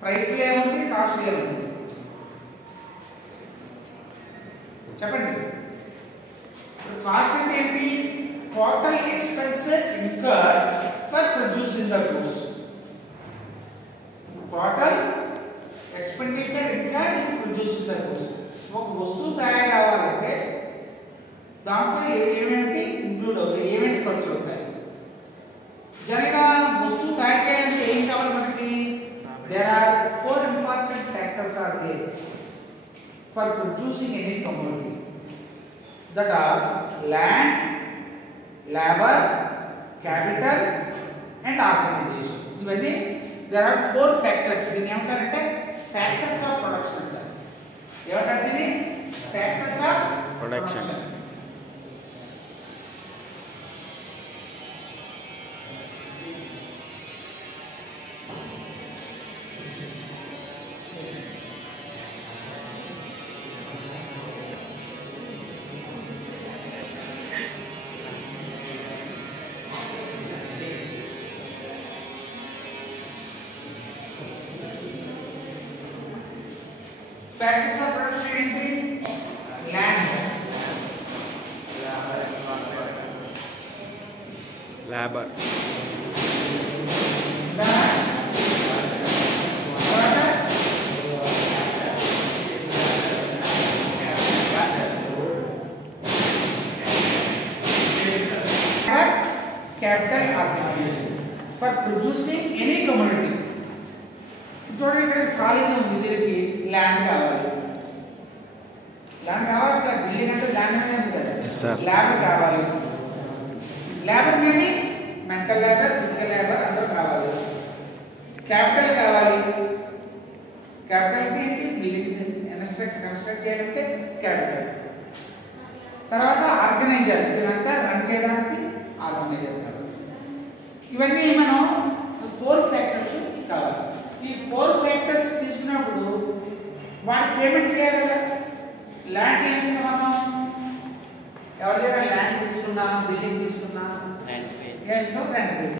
Price ఏముంది, cost ఏముంది చెప్పండి. కాస్ట్ అంటే ఏంటి? Total expenses incurred for producing the goods. Total expenditure incurred in producing the goods. ఒక వస్తువు తయారు కావాలంటే దాంట్లో ఏమేంటి ఇంక్లూడ్ అవుతాయి, ఏమేంటి ఖర్చులు ఉంటాయి. జనగా వస్తువు తయారు చేయాలంటే ఏం కావాలి మనకి? There are 4 important factors are there for producing any commodity. That are land, labour, capital and organisation. ఇవన్నీ దేర్ ఆర్ 4 ఫ్యాక్టర్స్. దీన్ని ఏమంటారంటే ఫ్యాక్టర్స్ ఆఫ్ ప్రొడక్షన్ అంటారు. ఏమంటారు దీన్ని? Factors of production. Factors of production ఏంటి? Land, labor, capital organization for producing any commodity. చూడండి, ఇక్కడ college ఉంది, దీనికి ల్యాండ్ కావాలి. ల్యాండ్ కావాలి, అట్లా బిల్డింగ్ అంటే ల్యాండ్ మీద ఉంది కదా. లేబర్ కావాలి. Labour maybe mental labour, physical labour అందరూ కావాలి. క్యాపిటల్ కావాలి. క్యాపిటల్ అంటే ఏంటి? బిల్డింగ్ కన్స్ట్రక్ట్ చేయాలంటే క్యాపిటల్. తర్వాత ఆర్గనైజర్, ఇదంతా రన్ చేయడానికి ఆర్గనైజర్ కావాలి. ఇవన్నీ మనం 4 ఫ్యాక్టర్స్ కావాలి. ఈ 4 ఫ్యాక్టర్స్ తీసుకున్నప్పుడు వాడికి పేమెంట్ చేయాలి కదా. ల్యాండ్ ఏం ఇస్తాం మనం? ఎవరిదైనా ల్యాండ్ తీసుకున్నా, బిల్డింగ్ తీసుకున్నా ఏం ఇస్తాం? ల్యాండ్